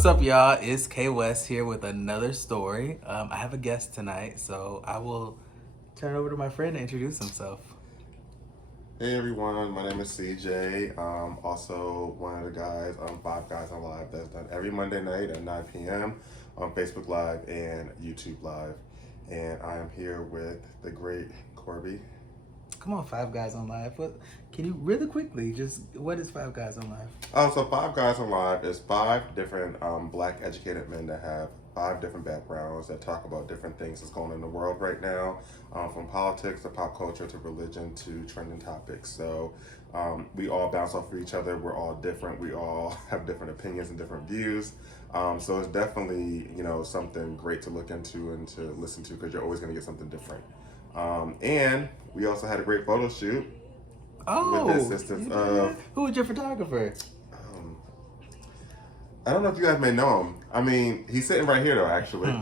What's up, y'all? It's K West here with another story. I have a guest tonight, so I will turn it over to my friend to introduce himself. Hey everyone, my name is CJ. Also one of the guys on Five Guys on Live that's done every Monday night at 9 p.m. on Facebook Live and YouTube Live. And I am here with the great Corby. Come on, Five Guys on Live. What? Can you really quickly just what is Five Guys on Live? So Five Guys on Live is five different black educated men that have five different backgrounds that talk about different things that's going on in the world right now, from politics to pop culture to religion to trending topics. So we all bounce off of each other. We're all different. We all have different opinions and different views. So it's definitely something great to look into and to listen to because you're always going to get something different. And we also had a great photo shoot with the Oh, assistance you did of that? Who was your photographer? um, I don't know if you guys may know him. I mean, he's sitting right here though, actually.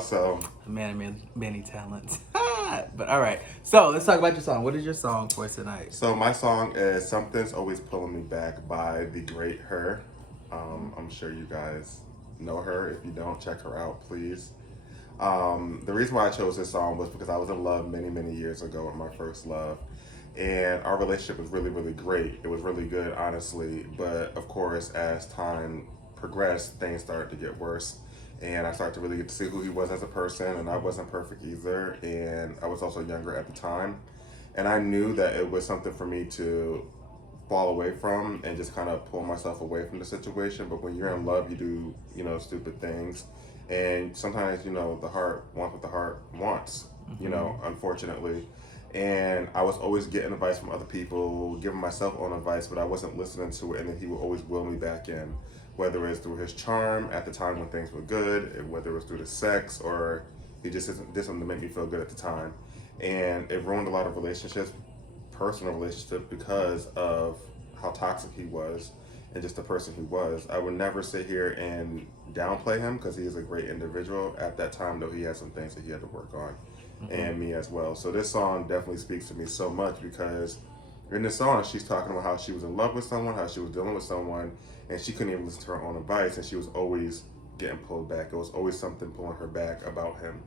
So Man, many talents. But all right, so let's talk about your song. What is your song for tonight? my song is "Something's Always Pulling Me Back" by the great Her. I'm sure you guys know her. If you don't, check her out, please. The reason why I chose this song was because I was in love many, many years ago with my first love. And our relationship was really, really great. It was really good, honestly. But of course, as time progressed, things started to get worse. And I started to really get to see who he was as a person. And I wasn't perfect either. And I was also younger at the time. And I knew that it was something for me to fall away from and just kind of pull myself away from the situation. But when you're in love, you do, stupid things. And sometimes, the heart wants what the heart wants, unfortunately. And I was always getting advice from other people, giving myself own advice, but I wasn't listening to it. And then he would always will me back in, whether it was through his charm at the time when things were good, and whether it was through the sex, or he just did something to make me feel good at the time. And it ruined a lot of relationships, personal relationships, because of how toxic he was and just the person he was. I would never sit here and downplay him because he is a great individual. At that time, though, he had some things that he had to work on, and me as well. So this song definitely speaks to me so much because in this song, she's talking about how she was in love with someone, how she was dealing with someone, and she couldn't even listen to her own advice, and she was always getting pulled back. It was always something pulling her back about him.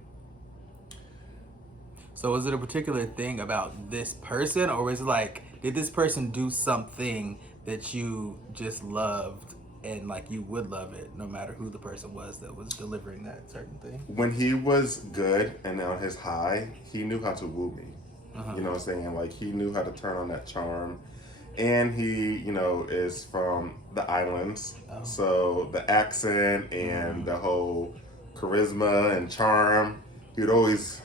So was it a particular thing about this person, or was it like, did this person do something that you just loved and like you would love it no matter who the person was that was delivering that certain thing? When he was good and on his high, he knew how to woo me. Uh-huh. You know what I'm saying? Like he knew how to turn on that charm. And he, is from the islands. Oh. So the accent and the whole charisma and charm, he would always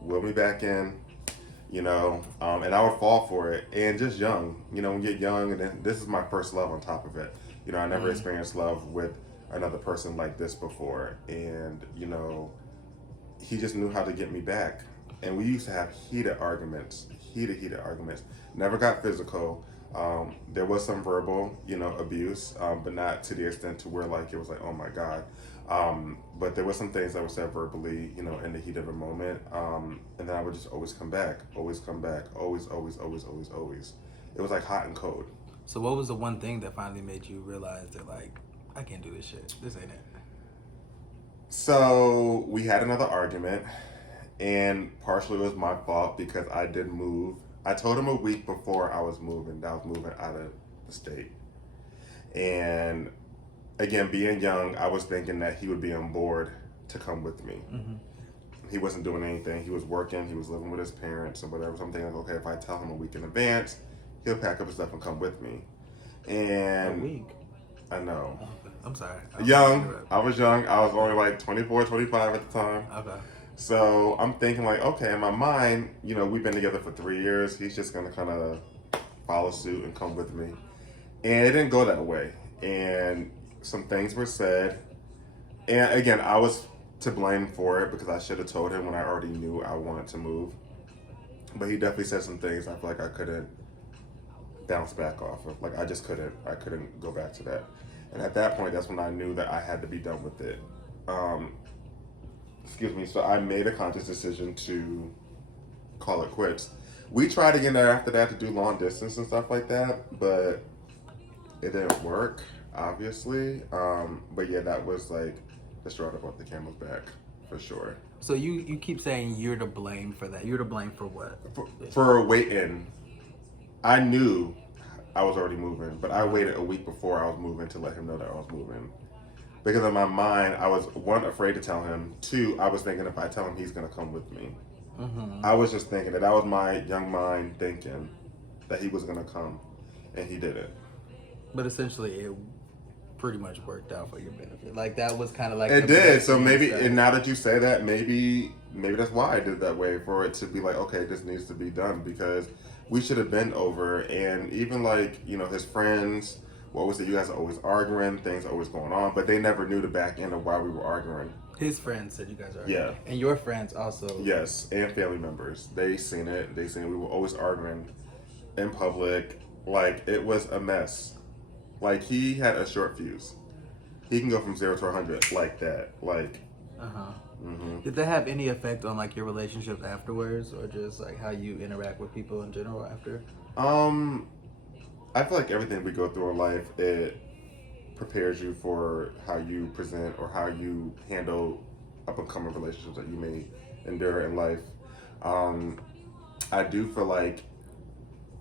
will me back in, and I would fall for it. And just young, when you get young, and then this is my first love on top of it. I never experienced love with another person like this before. And, he just knew how to get me back. And we used to have heated arguments, heated arguments. Never got physical. There was some verbal, abuse, but not to the extent to where like it was like, oh my God. But there were some things that were said verbally, in the heat of a moment. And then I would just always come back, always come back, always, always, always, always, always. It was like hot and cold. So what was the one thing that finally made you realize that like I can't do this shit? This ain't it. So we had another argument, and partially it was my fault because I did move. I told him a week before I was moving that I was moving out of the state. And again, being young, I was thinking that he would be on board to come with me. He wasn't doing anything. He was working. He was living with his parents or whatever. So I'm thinking, okay, if I tell him a week in advance, he'll pack up his stuff and come with me. A And week. I know. I'm sorry. Young. I was young. I was only like 24, 25 at the time. Okay. So I'm thinking like, okay, in my mind, we've been together for 3 years. He's just going to kind of follow suit and come with me. And it didn't go that way. And some things were said. And again, I was to blame for it because I should have told him when I already knew I wanted to move. But he definitely said some things I feel like I couldn't bounce back off of. Like I just couldn't. I couldn't go back to that. And at that point, that's when I knew that I had to be done with it. Excuse me. So I made a conscious decision to call it quits. We tried again after that to do long distance and stuff like that, but it didn't work. obviously. But yeah, that was like the straw that brought the camel's back for sure. So you keep saying you're to blame for that. You're to blame for what? For waiting, I knew I was already moving, but I waited a week before I was moving to let him know that I was moving. Because in my mind, I was one, afraid to tell him. Two, I was thinking if I tell him, he's gonna come with me. Mm-hmm. I was just thinking that was my young mind thinking that he was gonna come, and he didn't. But essentially, it pretty much worked out for your benefit. Like that was kind of like It the did. So blessing maybe, stuff. and now that you say that, maybe that's why I did it that way, for it to be like, okay, this needs to be done, because we should have been over. And even like, his friends, what was it? You guys are always arguing, things are always going on, but they never knew the back end of why we were arguing. His friends said you guys are. Yeah. And your friends also. Yes, and family members. They seen it. They seen we were always arguing in public. Like, it was a mess. Like, he had a short fuse. He can go from 0 to 100 like that. Like, Uh-huh. mm-hmm. Did that have any effect on like your relationship afterwards, or just like how you interact with people in general after? I feel like everything we go through in life, it prepares you for how you present or how you handle up and coming relationships that you may endure in life. Um, I do feel like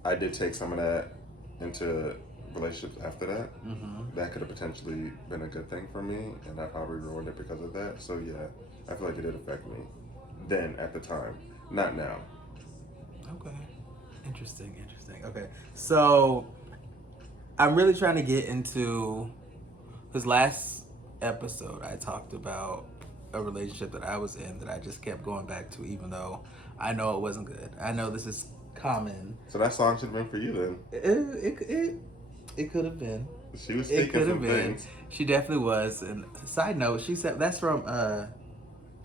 I did take some of that into relationships after that. Mm-hmm. That could have potentially been a good thing for me, and I probably ruined it because of that. So yeah, I feel like it did affect me then at the time, not now. Okay. Interesting. Okay. So I'm really trying to get into this last episode. I talked about a relationship that I was in that I just kept going back to, even though I know it wasn't good. I know this is common. So that song should have been for you then. It could have been. She was It speaking could have some been. things. She definitely was. And side note, she said that's from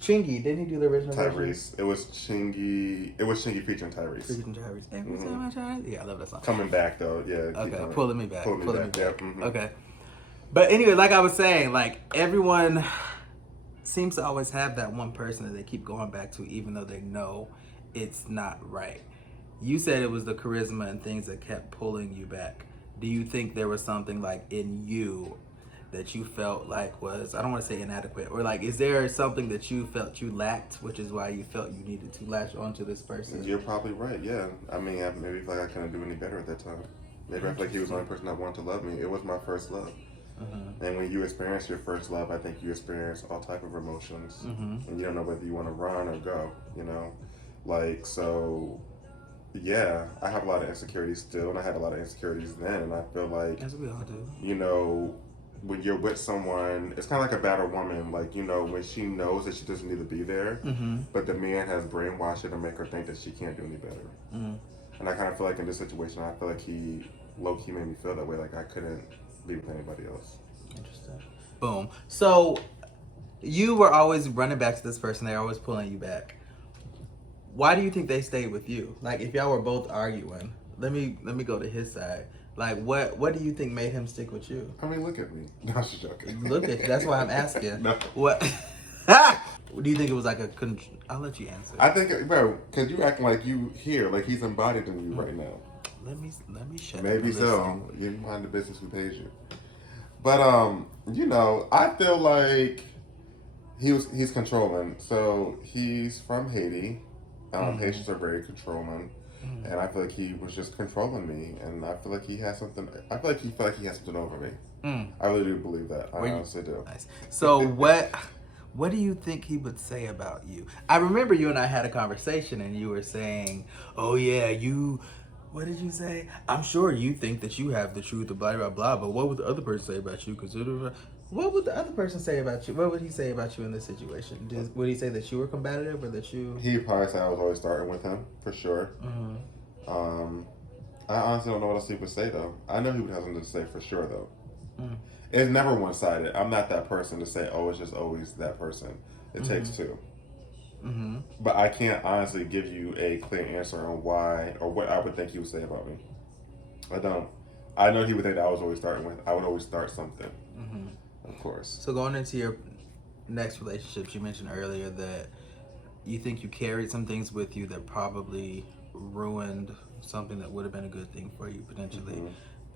Chingy. Didn't he do the original version? Tyrese. It was Chingy. It was Chingy featuring Tyrese. Featuring Tyrese. Every time I try. Yeah, I love that song. Coming back though, yeah. keep Okay, going. pulling me back. Pulling me back. Yep. Mhm. Okay. But anyway, like I was saying, like everyone seems to always have that one person that they keep going back to, even though they know it's not right. You said it was the charisma and things that kept pulling you back. Do you think there was something like in you that you felt like was, I don't want to say inadequate, or like, is there something that you felt you lacked, which is why you felt you needed to latch onto this person? You're probably right. Yeah. I mean, maybe feel like I couldn't do any better at that time. Maybe I feel like he was the only person that wanted to love me. It was my first love. And when you experience your first love, I think you experience all type of emotions, and you don't know whether you want to run or go. Like, so. Yeah, I have a lot of insecurities still, and I had a lot of insecurities then, and I feel like, As we all do. When you're with someone, it's kind of like a battered woman. Like, when she knows that she doesn't need to be there, but the man has brainwashed her to make her think that she can't do any better. And I kind of feel like in this situation, I feel like he low-key made me feel that way, like I couldn't be with anybody else. Interesting. Boom. So you were always running back to this person. They're always pulling you back. Why do you think they stayed with you? Like, if y'all were both arguing, let me go to his side. Like, what do you think made him stick with you? I mean, look at me. No, I'm just joking. Look at you. That's why I'm asking. No. What? Do you think it was like a? I'll let you answer. I think, bro, because you acting like you here, like he's embodied in you right now. Let me shut up. Maybe and so. You mind the business who pays you. But I feel like he's controlling. So he's from Haiti. Haitians are very controlling, and I feel like he was just controlling me. And I feel like he has something. I feel like he has something over me. I really do believe that. I honestly do. Nice. So what do you think he would say about you? I remember you and I had a conversation, and you were saying, "Oh yeah, you." What did you say? I'm sure you think that you have the truth, blah blah blah. But what would the other person say about you? What would the other person say about you? What would he say about you in this situation? Would he say that you were combative, or that you? He'd probably say I was always starting with him for sure. I honestly don't know what else he would say though. I know he would have something to say for sure though. It's never one sided. I'm not that person to say, oh, it's just always that person. It takes two. But I can't honestly give you a clear answer on why or what I would think he would say about me. I don't. I know he would think that I was always starting with. I would always start something. Of course. So going into your next relationships, you mentioned earlier that you think you carried some things with you that probably ruined something that would have been a good thing for you potentially.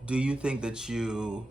Do you think that you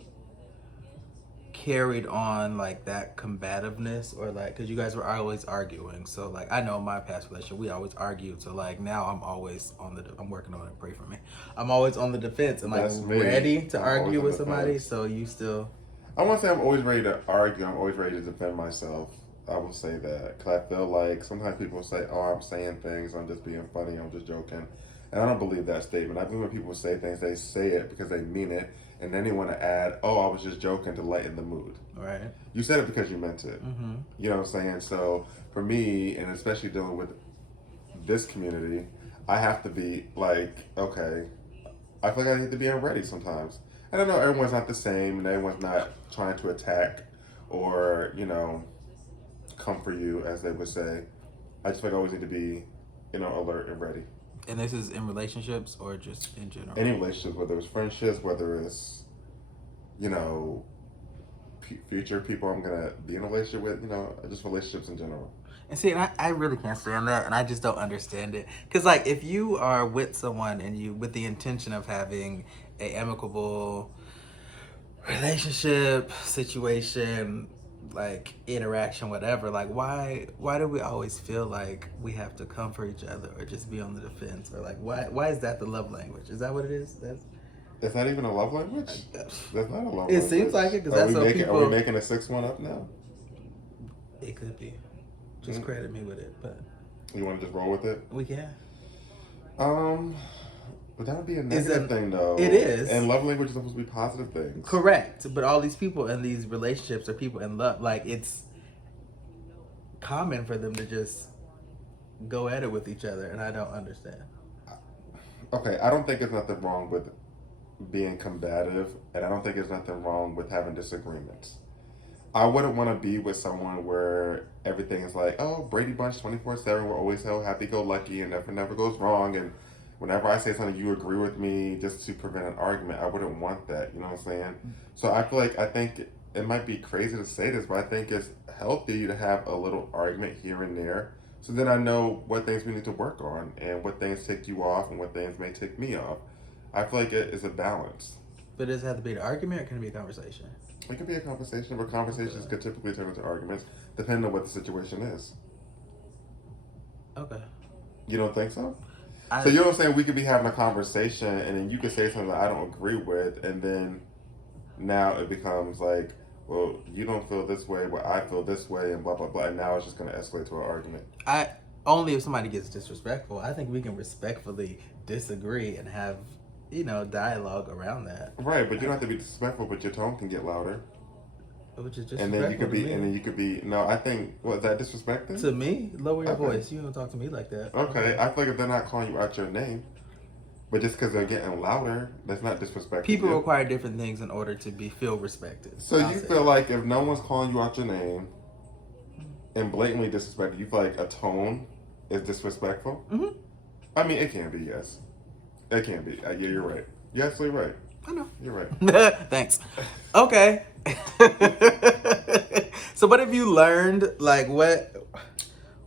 carried on like that combativeness, or like, because you guys were always arguing, so like I know in my past relationship we always argued, so like now I'm always I'm working on it, pray for me, I'm always on the defense and like That's me. ready to I'm argue always on with the somebody. fence. So you still, I won't say I'm always ready to argue. I'm always ready to defend myself. I will say that because I feel like sometimes people say, "Oh, I'm saying things. I'm just being funny. I'm just joking," and I don't believe that statement. I believe when people say things, they say it because they mean it, and then they want to add, "Oh, I was just joking to lighten the mood." right? You said it because you meant it. Mm-hmm. You know what I'm saying? So for me, and especially dealing with this community, I have to be like, okay, I feel like I need to be ready sometimes. And I know everyone's not the same, and everyone's not trying to attack or, come for you, as they would say. I just feel like I always need to be, alert and ready. And this is in relationships or just in general? Any relationships, whether it's friendships, whether it's, you know, future people I'm going to be in a relationship with, just relationships in general. And see, and I really can't stand that, and I just don't understand it. Because, like, if you are with someone and you, with the intention of having a amicable relationship, situation, like, interaction, whatever, like, why do we always feel like we have to come for each other or just be on the defense? Or, like, why is that the love language? Is that what it is? It's not even a love language? That's not a love It language. seems like it, because that's how people... Are we making a 6-1 up now? It could be. Just credit me with it, but... You want to just roll with it? We can. But that would be a negative thing, though. It is. And love language is supposed to be positive things. Correct. But all these people in these relationships are people in love. Like, it's common for them to just go at it with each other, and I don't understand. Okay, I don't think there's nothing wrong with being combative, and I don't think there's nothing wrong with having disagreements. I wouldn't want to be with someone where everything is like, oh, Brady Bunch 24/7, we're always so happy-go-lucky and nothing never goes wrong, and whenever I say something, you agree with me just to prevent an argument. I wouldn't want that, you know what I'm saying? So I think it might be crazy to say this, but I think it's healthy to have a little argument here and there, so then I know what things we need to work on and what things tick you off and what things may tick me off. I feel like it is a balance. But does it have to be an argument, or can it be a conversation? It could be a conversation, but conversations could typically turn into arguments depending on what the situation is. Okay. You don't think so? So you know what I'm saying? We could be having a conversation, and then you could say something that I don't agree with, and then now it becomes like, well, you don't feel this way, but I feel this way, and blah, blah, blah. And now it's just going to escalate to an argument. Only if somebody gets disrespectful. I think we can respectfully disagree and have, dialogue around that. Right, but you don't have to be disrespectful, but your tone can get louder. Which is just and then you could be. No, I think, is that disrespecting? To me, lower your voice. You don't talk to me like that. Okay, I feel like if they're not calling you out your name, but just because they're getting louder, that's not disrespectful. People require different things in order to feel respected. So you feel like if no one's calling you out your name and blatantly disrespected, you feel like a tone is disrespectful? Mm-hmm. I mean, it can be, yes. It can be. Yeah, you're right. You're absolutely right. I know. You're right. Thanks. Okay. So what have you learned? Like, what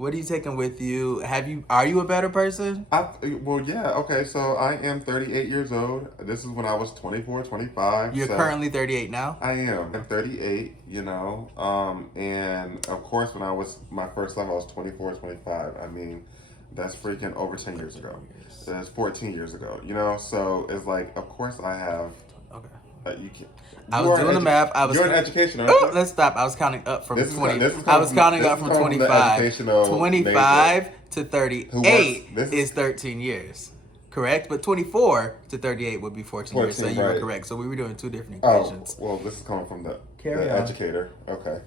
are you taking with you? Are you a better person? Well, yeah. Okay, so I am 38 years old. This is when I was 24, 25. You're currently 38 now? I am. I'm 38, and of course when I was my first love, I was 24, 25. I mean, that's freaking over 10 years ago. That's 14 years ago, so it's like, of course I have. Okay. You can't. I was doing the math. You're in education, aren't you? Let's stop. I was counting up from 20. I was counting up from 25. 25 to 38 is 13 years. Correct? But 24 to 38 would be 14 years. So you were correct. So we were doing two different equations. Oh, well, this is coming from the educator. Okay.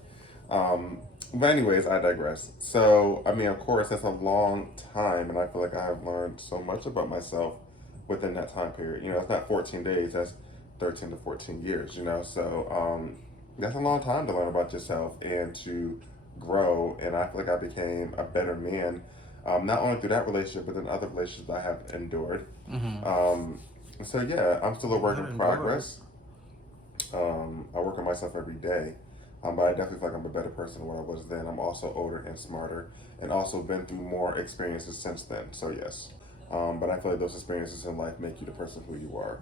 But anyways, I digress. So, I mean, of course, that's a long time, and I feel like I have learned so much about myself within that time period. It's not 14 days. That's 13 to 14 years, so that's a long time to learn about yourself and to grow, and I feel like I became a better man, not only through that relationship, but then other relationships I have endured. Mm-hmm. So yeah, I'm still a work in progress. I work on myself every day, but I definitely feel like I'm a better person than what I was then. I'm also older and smarter, and also been through more experiences since then, so yes. But I feel like those experiences in life make you the person who you are.